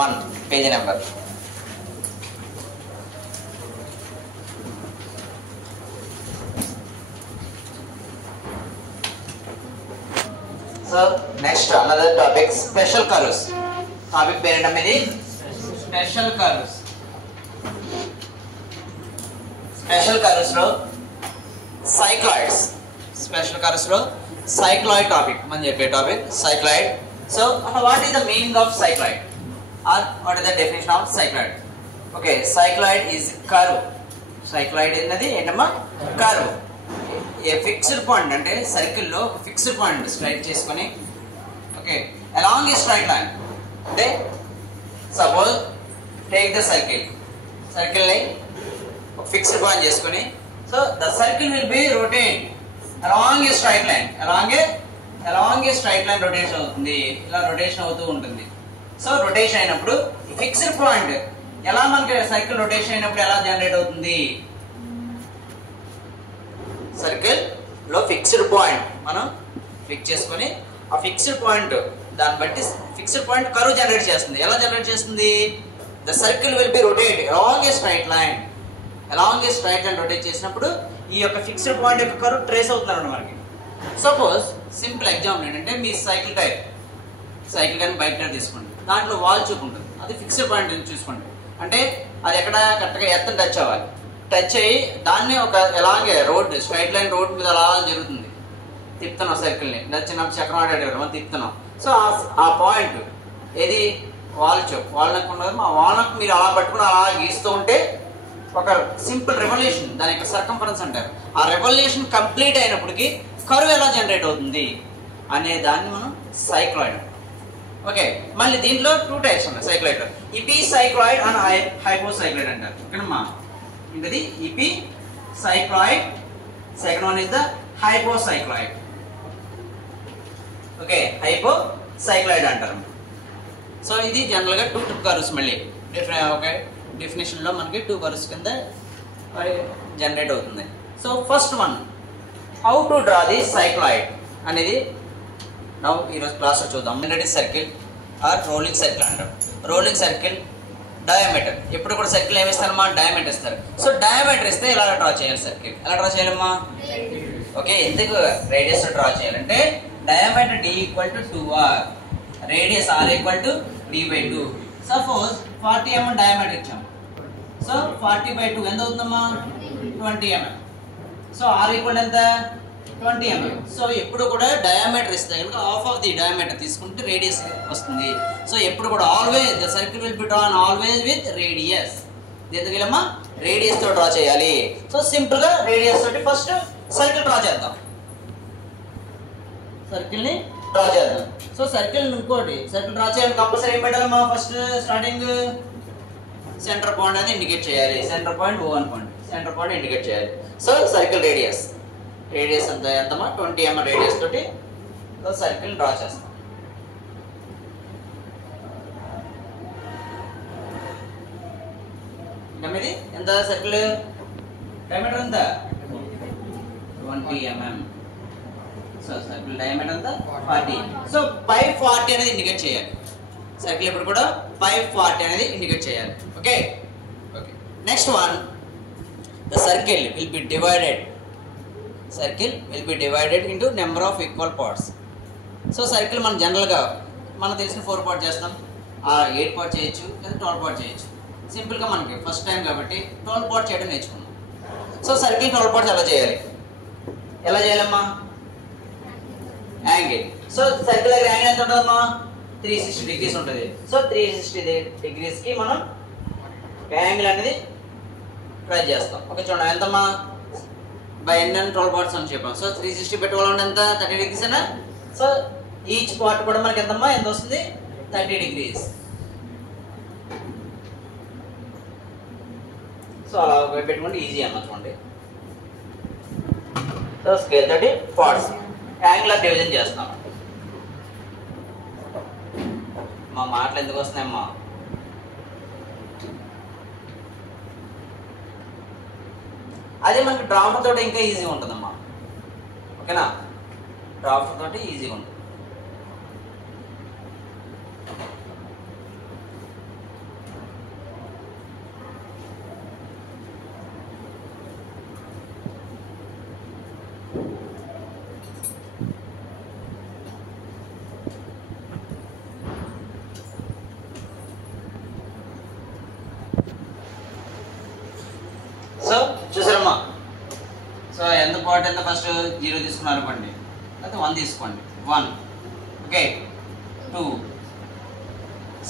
1 page number. So next another topic, special curves. Topic పేరు ఏంటది? Special curves. Special curves లో cycloids. Special curves లో cycloid topic మనం చెప్పే topic cycloid. So what is the meaning of cycloid or what is the definition of cycloid? Okay, cycloid is curve. Cycloid అనేది ఏంటమ్మా? Curve. A fixed point అంటే circle లో fixed point straight చేసుకొని okay along a straight line అంటే suppose take the circle ని fixed point చేసుకొని so the circle will be rotate along a straight line along a straight line rotation అవుతుంది. ఇలా rotation అవుతూ ఉంటుంది. So rotation అయినప్పుడు fixed point ఎలా మనకి సర్కిల్ రొటేషన్ అయినప్పుడు ఎలా జనరేట్ అవుతుంది? సర్కిల్ లో ఫిక్స్డ్ పాయింట్ మనం ఫిక్స్ చేసుకొని ఆ ఫిక్స్డ్ పాయింట్ దాన్ని బట్టి ఫిక్స్డ్ పాయింట్ కర్వ్ జనరేట్ చేస్తుంది. ఎలా జనరేట్ చేస్తుంది? The circle will be rotate along a straight line rotate చేసినప్పుడు ఈ యొక్క ఫిక్స్డ్ పాయింట్ యొక్క కర్వ్ ట్రేస్ అవుతుంది మనకి. సపోజ్ సింపుల్ ఎగ్జాంపుల్ ఏంటంటే మీ సైకిల్ కానీ బైక్ టైర్ తీసుకోండి. దాంట్లో వాల్ చూపు ఉంటుంది. అది ఫిక్స్డ్ పాయింట్ చూసుకోండి. అంటే అది ఎక్కడ కరెక్ట్గా ఎత్తని టచ్ అవ్వాలి. టచ్ అయ్యి దాన్ని ఒక ఎలాగే రోడ్ స్ట్రైట్ లైన్ రోడ్ మీద అలా జరుగుతుంది. తిప్పుతున్నాం సర్కిల్ని, చిన్న చక్రం ఆడేవారు మనం తిప్పుతున్నాం. సో ఆ పాయింట్ ఏది? వాల్ చూపు. వాల్నక్ ఉండదు. ఆ వాల్నక్ మీరు అలా పట్టుకుని అలా గీస్తూ ఉంటే ఒక సింపుల్ రెవల్యూషన్, దాని యొక్క సర్కంఫరెన్స్ అంటారు. ఆ రెవల్యూషన్ కంప్లీట్ అయినప్పటికీ కర్వ్ ఎలా జనరేట్ అవుతుంది అనే దాన్ని మనం సైక్లాయిడ్. ఓకే, మళ్ళీ దీంట్లో 2 టైప్స్ ఉన్నాయి cycloid. Epicycloid and hypocycloid అంటారు. ఓకేనమ్మా, ఇది epicycloid. Second one is the hypocycloid. Okay, hypocycloid అంటారు. సో ఇది జనరల్గా 2 కర్వ్స్. మళ్ళీ ఓకే డెఫినేషన్ లో మనకి 2 కర్వ్స్ కింద జనరేట్ అవుతుంది. So first one, how to draw the cycloid అనేది నౌ ఈరోజు క్లాస్లో చూద్దాం. సర్కిల్ ఆర్ రోలింగ్ సర్కిల్ అంటారు. Rolling circle diameter. ఎప్పుడు కూడా సర్కిల్ ఏమి ఇస్తారమ్మా? డయామీటర్ ఇస్తారు. సో డయామీటర్ ఇస్తే ఎలా డ్రా చేయాలి సర్కిల్? ఎలా డ్రా చేయాలమ్మా? ఓకే, ఎందుకు రేడియస్ డ్రా చేయాలంటే diameter d = 2r, radius r = d/2. Suppose 40 mm diameter ఇచ్చాం. సో 40/2 ఎంత అవుతుందమ్మా? 20 mm. సో r = ఎంత? 20 mm. సో ఎప్పుడు కూడా డయామీటర్ ఇస్తే కనుక హాఫ్ ఆఫ్ ది డయామీటర్ తీసుకుంటే రేడియస్ వస్తుంది. సో ఎప్పుడు కూడా always the circle will be drawn always with radius. ఎందుకమ్మా? రేడియస్ తో డ్రా చేయాలి. సో సింపుల్ గా రేడియస్ తోటి ఫస్ట్ సర్కిల్ డ్రా చేద్దాం. సర్కిల్ ని డ్రా చేద్దాం. సో సర్కిల్ ఇంకోటి సర్కిల్ డ్రా చేయాలి కంపల్సరీ ఏం పెట్టాలమ్మా? ఫస్ట్ స్టార్టింగ్ సెంటర్ పాయింట్ అనేది ఇండికేట్ చేయాలి. Center point O1 point, center point indicate చేయాలి. సో సర్కిల్ రేడియస్ ఎంతమా? 20 mm రేడియస్ తోటి సర్కిల్ డ్రా చేస్తాం. ఇంకా మీది ఎంత సర్కిల్ డయామీటర్ ఎంత? 20 mm. సో సర్కిల్ డయామీటర్ ఎంత? 40. సో 540 అనేది ఇండికేట్ చేయాలి. సర్కిల్ ఇప్పుడు కూడా 540 అనేది ఇండికేట్ చేయాలి. Okay okay next one, the circle will B divided into number of equal parts. So circle మనం జనరల్గా మనం తెలిసిన 4 పార్ట్ చేస్తాం. 8 పార్ట్ చేయొచ్చు లేదా 12 పార్ట్ చేయొచ్చు. సింపుల్గా మనకి ఫస్ట్ టైం కాబట్టి 12 పార్ట్ చేయడం నేర్చుకున్నాం. సో సర్కిల్ 12 పార్ట్స్ ఎలా చేయాలమ్మా? యాంగిల్. సో సర్కిల్ దగ్గర యాంగిల్ ఎంత ఉంటుందమ్మా? 360 degrees ఉంటుంది. సో 360 degrees కి మనం యాంగిల్ అనేది ట్రై చేస్తాం. ఓకే చూడండి ఎంతమ్మా? బై n and 12 పార్ట్స్ అని చెప్పాం. సో 360 పెట్టుకోవాలంటే ఎంత? 30 degrees అనా? సో ఈచ్ పార్ట్ కూడా మనకి ఎంతమ్మా? ఎంత వస్తుంది? 30 degrees. సో అలా పెట్టుకుంటే ఈజీ అన్న చూడండి. So scale 30 parts angular division చేస్తాం. మా మాటలు ఎందుకు వస్తున్నాయమ్మా? అదే మనకి డ్రాఫ్ట్ తోటి ఇంకా ఈజీగా ఉంటుందమ్మా. ఓకేనా? డ్రాఫ్ట్ తోటి ఈజీగా ఉంటుంది. పాయింట్ ఎంత ఫస్ట్ 0 తీసుకున్నారు అనుకోండి, అయితే 1 తీసుకోండి, 1 ఓకే 2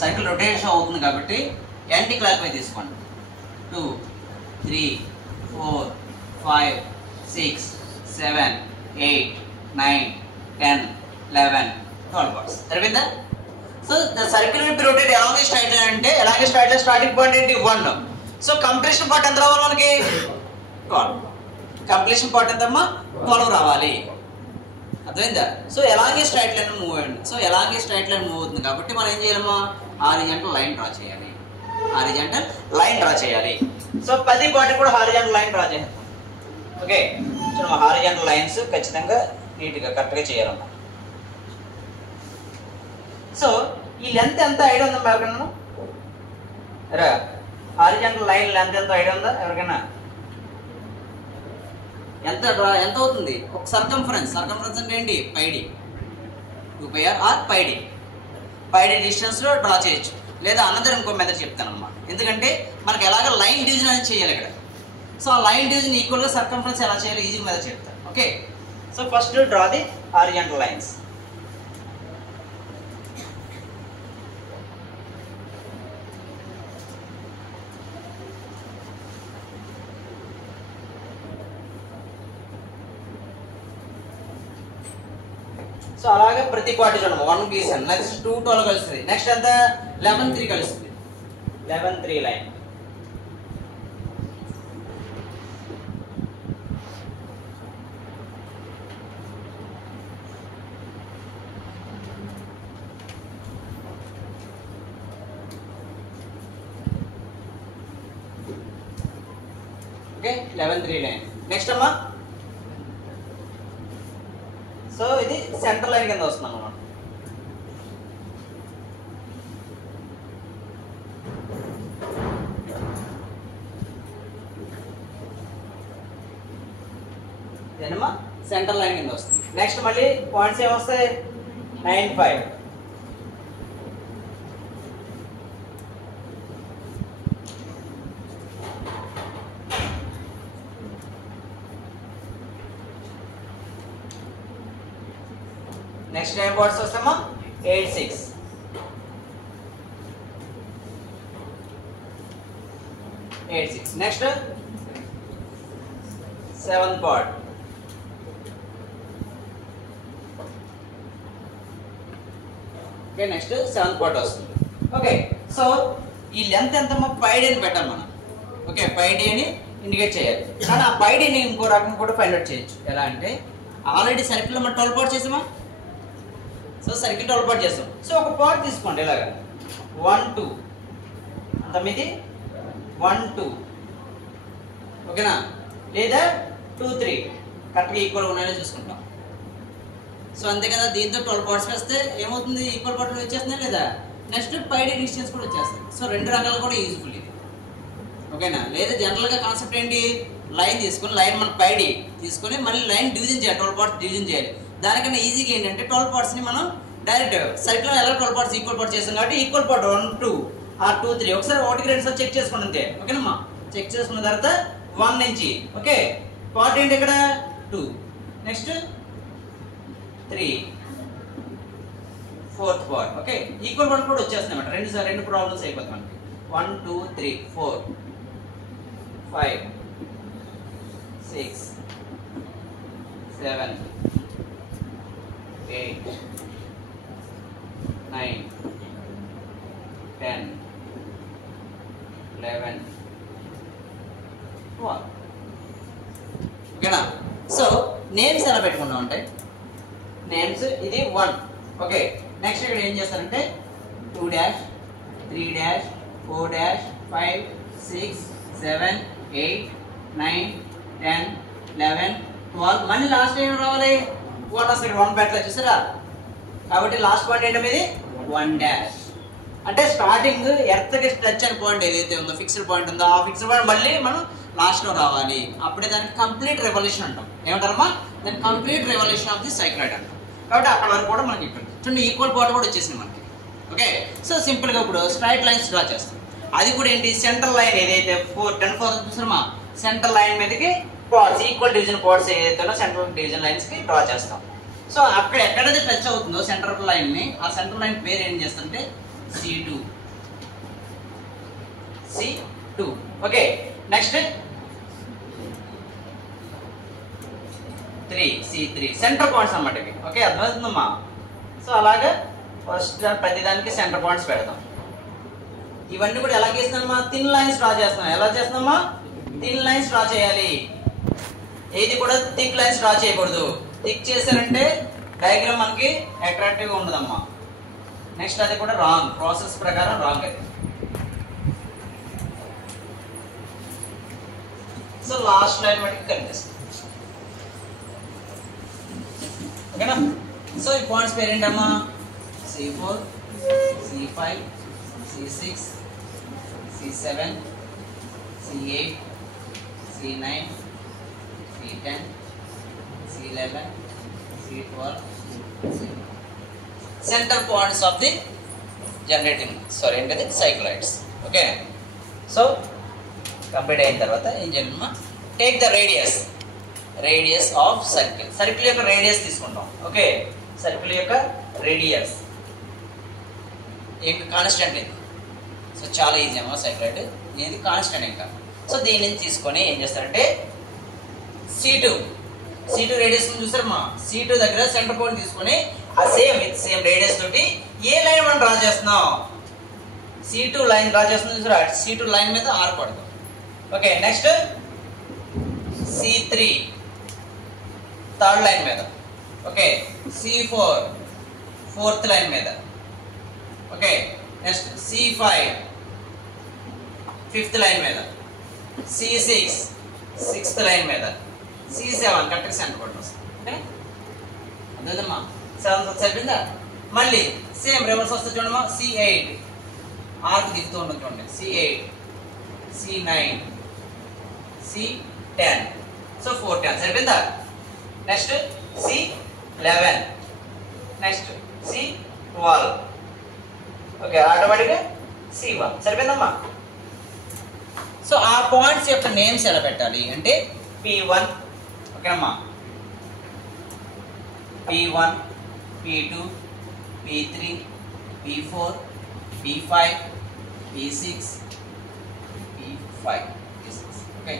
సైకిల్ రొటేషన్ అవుతుంది కాబట్టి యాంటీ క్లాక్ వైజ్ తీసుకోండి, 2 3 4 5 6 7 8 9 10 11 12 parts. సరిపోయిందా? So the circle will be rotate along the straight line అంటే along the straight line starting point ఏంటి 1. సో కంప్లీషన్ పార్ట్ ఎంత రావాలి మనకి 12. కంప్లీషన్ పార్ట్ ఎంతమ్మా 12 రావాలి. అర్థమైందా? సో ఎలాగే స్ట్రైట్ లైన్ మూవ్ అయ్యండి. సో ఎలాగే స్ట్రైట్ లైన్ మూవ్ అవుతుంది కాబట్టి మనం ఏం చేయాలమ్మా హారిజాంటల్ లైన్ డ్రా చేయాలి. హారిజాంటల్ లైన్ డ్రా చేయాలి. సో 10 పార్ట్ కూడా హారిజాంటల్ లైన్ డ్రా చేద్దాం. ఓకే సో హారిజాంటల్ లైన్స్ ఖచ్చితంగా నీట్గా కరెక్ట్గా చేయాలమ్మా. సో ఈ లెంత్ ఎంత ఐడియా ఉందా ఎవరికైనా? రా హారిజాంటల్ లైన్ లెంత్ ఎంత ఐడియా ఉందా ఎవరికైనా? ఎంత అవుతుంది? ఒక సర్కంఫరెన్స్ అంటే ఏంటి πd 2πr ఆర్ πd డిస్టెన్స్లో డ్రా చేయొచ్చు. లేదా అన్నదర్ ఇంకో మెథడ్ చెప్తాను అన్నమాట. ఎందుకంటే మనకి ఎలాగ లైన్ డివిజన్ అనేది చేయాలి ఇక్కడ. సో ఆ లైన్ డివిజన్ ఈక్వల్గా సర్కంఫరెన్స్ ఎలా చేయాలి ఈజీ మెథడ్ చెప్తాను. Okay so first draw the horizontal lines. So అలాగే ప్రతి క్వార్టర్ చూడండి 1 గీసాను, నెక్స్ట్ 2 12 కలుస్తుంది, నెక్స్ట్ ఎంత 11 3 కలుస్తుంది, 11 3 లైన్. Okay 11 3 line. నెక్స్ట్ అమ్మా సో ఇది సెంటర్ లైన్ కింద వస్తుంది అన్నమాట. ఇదేనమ్మా సెంటర్ లైన్ కింద వస్తుంది. నెక్స్ట్ మళ్ళీ పాయింట్స్ ఏమొస్తాయి 9 5. నెక్స్ట్ ఏం పార్ట్స్ వస్తామా 8 6. Next 7 part. Okay next 7 part వస్తుంది. ఓకే సో ఈ లెంత్ ఎంతమ్మా πd అని పెట్టాలి మనం. ఓకే πd అని ఇండికేట్ చేయాలి. కానీ ఆ πdని ఇంకో రకం కూడా ఫైండ్ అవుట్ చేయొచ్చు. ఎలా అంటే ఆల్రెడీ సర్కిల్లో మనం 12 పార్ట్ చేసామా. సో సర్కిల్ 12 పార్ట్ చేస్తాం. సో ఒక పార్ట్ తీసుకోండి ఇలాగా 1 2 అంత మీది 1 2 ఓకేనా, లేదా 2 3 కరెక్ట్గా ఈక్వల్ ఉన్నాయో చూసుకుంటాం. సో అంతే కదా, దీంతో 12 పార్ట్స్ వేస్తే ఏమవుతుంది ఈక్వల్ పార్ట్ వచ్చేస్తున్నాయి లేదా. నెక్స్ట్ πd డిస్టెన్స్ కూడా వచ్చేస్తుంది. సో రెండు రకాలు కూడా యూజ్ఫుల్ ఇది. ఓకేనా, లేదా జనరల్గా కాన్సెప్ట్ ఏంటి లైన్ తీసుకొని లైన్ మన πd తీసుకొని మళ్ళీ లైన్ డివిజన్ చేయాలి, 12 పార్ట్స్ డివిజన్ చేయాలి. దానికన్నా ఈజీగా ఏంటంటే 12 పార్ట్స్ని మనం డైరెక్ట్ సర్కిల్లో ఎలా 12 పార్ట్స్ ఈక్వల్ పార్ట్ చేస్తాం కాబట్టి ఈక్వల్ పార్ట్ 1 2 ఆర్ 2 3 ఒకసారి 1కి 2 సార్లు చెక్ చేసుకోండి అంతే. ఓకేనమ్మా చెక్ చేసుకున్న తర్వాత 1 నుంచి ఓకే పార్ట్ ఏంటి ఇక్కడ 2, next 3 4th part. Okay equal part కూడా వచ్చేస్తుంది అన్నమాట. రెండు ప్రాబ్లమ్స్ అయిపోతాయి మనకి. 1 2 3 4 5 6 7 8 9 10 11 12. ఓకేనా. సో నేమ్స్ ఎలా పెట్టుకున్నాం అంటే నేమ్స్ ఇది 1. ఓకే నెక్స్ట్ ఇక్కడ ఏం చేస్తారంటే 2 డాష్ 3 డాష్ 4 డాష్ 5 6 7 8 9 10 11 12 మళ్ళీ లాస్ట్ ఏం రావాలి 1 వస్తుంది. 1 పెట్టలే చూసారా. కాబట్టి లాస్ట్ పాయింట్ ఏంటో ఇది 1 డాష్. అంటే స్టార్టింగ్ ఎర్త్కి టచ్ అయిన పాయింట్ ఏదైతే ఉందో ఫిక్స్డ్ పాయింట్ ఉందో ఆ ఫిక్స్డ్ పాయింట్ మళ్ళీ మనం లాస్ట్లో రావాలి. అప్పుడే దానికి కంప్లీట్ రెవల్యూషన్ అంటాం. ఏమంటారమ్మా దానికి complete revolution of the cycloid అంటాం. కాబట్టి అక్కడ వరకు కూడా మనకి ఇక్కడ చూడండి ఈక్వల్ పార్ట్ కూడా వచ్చేసింది మనకి. ఓకే సో సింపుల్గా ఇప్పుడు స్ట్రైట్ లైన్స్ డ్రా చేస్తాం. అది కూడా ఏంటి సెంట్రల్ లైన్ ఏదైతే 10 4 చూసారమ్మా సెంట్రల్ లైన్ మీదకి పార్ట్స్, ఈక్వల్ డివిజన్ పార్ట్స్ ఏదైతే సెంట్రల్ డివిజన్ లైన్స్ కి డ్రా చేస్తాం. సో అక్కడ ఎక్కడైతే టచ్ అవుతుందో సెంట్రల్ లైన్ ని, ఆ సెంట్రల్ లైన్ పేరు ఏం చేస్తుంటే C2. Okay, next 3 centre points అన్నమాట ఇవి. ఓకే, అర్థమవుతుందమ్మా. సో అలాగే ఫస్ట్ ప్రతి దానికి సెంటర్ పాయింట్స్ పెడదాం. ఇవన్నీ కూడా ఎలా గీస్తున్నామా, థిన్ లైన్స్ డ్రా చేస్తున్నాం. ఎలా చేస్తున్నామా, థిన్ లైన్స్ డ్రా చేయాలి. ఏది కూడా థిక్ లైన్స్ డ్రా చేయకూడదు. థిక్ చేశారంటే డయాగ్రామ్ మనకి అట్రాక్టివ్ గా ఉండదమ్మా. నెక్స్ట్ అది కూడా రాంగ్, ప్రాసెస్ ప్రకారం రాంగ్ అది. సో లాస్ట్ లైన్ మటుకు కనిపిస్తుంది. ఓకేనా. సో ఈ పాయింట్స్ పేరు ఏంటమ్మా, C4, C5, C6, C7, C8, C9, C10, C11, C12, center points of the generating ఏంటది సైక్లాయిడ్స్. ఓకే, సో కంప్లీట్ అయిన తర్వాత ఏం చేయాలమ్మా, take the radius of circle యొక్క రేడియస్ తీసుకుంటాం. ఓకే, సర్కిల్ యొక్క రేడియస్ ఇంకా కాన్స్టెంట్ ఇది. సో చాలా ఈజీ అమ్మా, సైక్లాయిడ్ ఇది కాన్స్టెంట్ ఇంకా. సో దీని నుంచి తీసుకొని ఏం చేస్తారంటే C2 రేడియస్ చూసారమ్మా, C2 దగ్గర సెంటర్ పాయింట్ తీసుకొని ఆ సేమ్ రేడియస్ తోటి ఏ లైన్ మనం డ్రా చేస్తున్నాం, C2 లైన్ డ్రా చేస్తున్నాం చూసారా, C2 లైన్ మీద ఆర్ పడతాం. Okay, next C3 third line మీద. ఓకే, C4 ఫోర్త్ లైన్ మీద. Okay, next C5 fifth line మీద. C6 సిక్స్త్ లైన్ మీద. C7 కరెక్ట్గా సెంటర్ పాయింట్ వస్తుంది. అదేదమ్మా, 7th సరిపోయిందా. మళ్ళీ సేమ్ రివర్స్ వస్తే చూడమ్మా, C8 ఆర్క్ దిగుతూ ఉంటుంది చూడండి, C8, C9, C10. సో 410 సరిపోయిందా. Next C11, next C12. Okay, ఆటోమేటిక్గా C1 సరిపోయిందమ్మా. సో ఆ పాయింట్స్ యొక్క నేమ్స్ ఎలా పెట్టాలి అంటే P1, ఓకేనమ్మా, P1, P2, P3, P4, P5, P6, okay,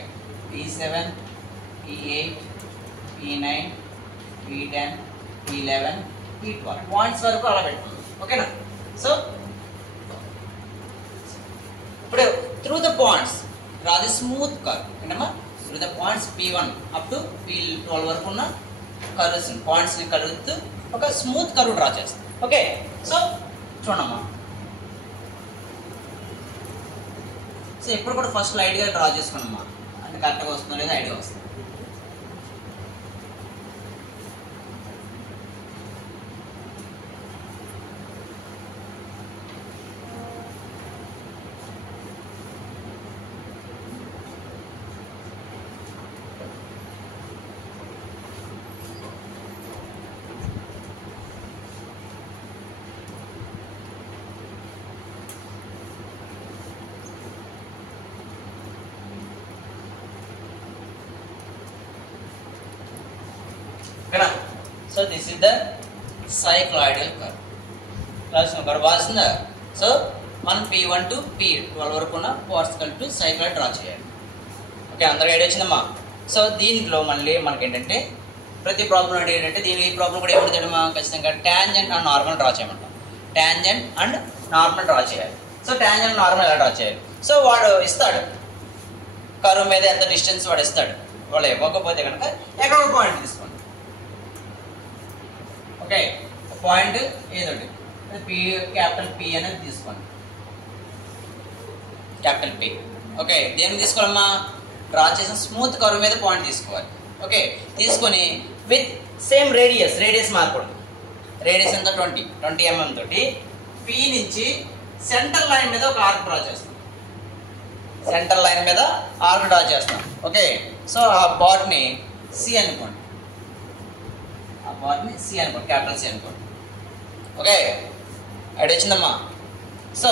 P7, P8, P9, P10, P11, P12 points వరకు అలా పెట్టుకుందాం. ఓకేనా. సో ఇప్పుడు through the points draw the smooth curve. ఏంటమ్మా, through the points P1 up to P12 వరకు ఉన్న కర్వ్స్ పాయింట్స్ ని కలుపుతూ ఒక స్మూత్ కర్వ్ డ్రా చేస్తాం. ఓకే, సో చూడమ్మా, సో ఎప్పుడు కూడా ఫస్ట్ లైట్గా డ్రా చేసుకున్నామ్మా, అంటే కరెక్ట్గా వస్తుందో లేదా ఐడియా వస్తుంది. ఓకేనా. So this is the cycloidal curve. రాసిన కర్వ్ వాల్సిందా. సో మనం P1 to P12 వరకు ఉన్న పార్ట్స్ కలిపి సైక్లాయిడ్ డ్రా చేయాలి. ఓకే, అందరూ ఐడియా వచ్చిందమ్మా. సో దీంట్లో మళ్ళీ మనకి ఏంటంటే ప్రతి ప్రాబ్లం ఏంటంటే దీని ఈ ప్రాబ్లం కూడా ఏమంటుందమ్మా, ఖచ్చితంగా ట్యాంజెంట్ అండ్ నార్మల్ డ్రా చేయమంటాం. ట్యాంజెంట్ అండ్ నార్మల్ డ్రా చేయాలి. సో ట్యాంజెంట్ నార్మల్ ఎలా డ్రా చేయాలి. సో వాడు ఇస్తాడు కర్వ్ మీద ఎంత డిస్టెన్స్ వాడు ఇస్తాడు. వాళ్ళు ఇవ్వకపోతే కనుక ఎక్కడ ఒక పాయింట్ తీసుకోండి. ఓకే, పాయింట్ ఏదోటి క్యాపిటల్ P అనేది తీసుకోండి, క్యాపిటల్ P. ఓకే, దేనికి తీసుకోవాలమ్మా, డ్రా చేసిన స్మూత్ కర్వ్ మీద పాయింట్ తీసుకోవాలి. ఓకే, తీసుకొని విత్ సేమ్ రేడియస్ మార్కూడదు. రేడియస్ ఎంత 20 mm తోటి P నుంచి సెంటర్ లైన్ మీద ఒక ఆర్క్ డ్రా చేస్తాం. సెంటర్ లైన్ మీద ఆర్క్ డ్రా చేస్తాం. ఓకే, సో ఆ పార్ట్ని C అనుకోండి, క్యాపిటల్ C అనుకోండి. ఓకే, ఐడియా వచ్చిందమ్మా. సో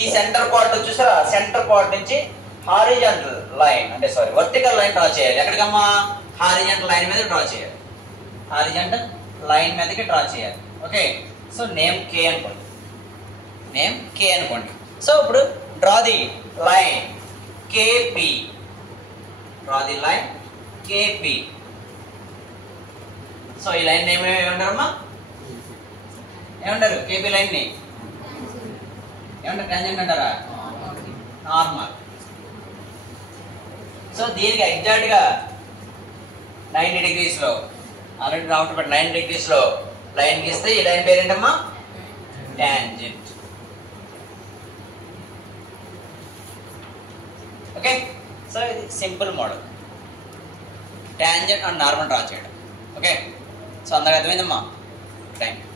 ఈ సెంటర్ పార్ట్ చూసారా, సెంటర్ పార్ట్ నుంచి హారిజాంటల్ లైన్ అంటే సారీ వర్టికల్ లైన్ డ్రా చేయాలి. ఎక్కడికమ్మా? హారిజాంటల్ లైన్ మీద డ్రా చేయాలి. హారిజాంటల్ లైన్ మీదకి డ్రా చేయాలి. ఓకే, సో నేమ్ కే అనుకోండి. నేమ్ కే అనుకోండి. సో ఇప్పుడు draw the line KP. Draw the line KP. So ఈ లైన్ నేమ్ ఏమంటారమ్మా? ఏమంటారు? కేపీ లైన్ ని ఏమంటారు? ట్యాంజెంట్ అంటారా? నార్మల్. సో దీనికి ఎగ్జాక్ట్ గా 90 degrees లో ఆల్రెడీ రావటం 90 degrees లో లైన్ గీస్తే ఈ లైన్ పేరేంటమ్మా? ట్యాంజెంట్. ఓకే, సో ఇది simple model, tangent and normal draw చేయడం. ఓకే, సో అందరికి అర్థమైందమ్మా? Thank you.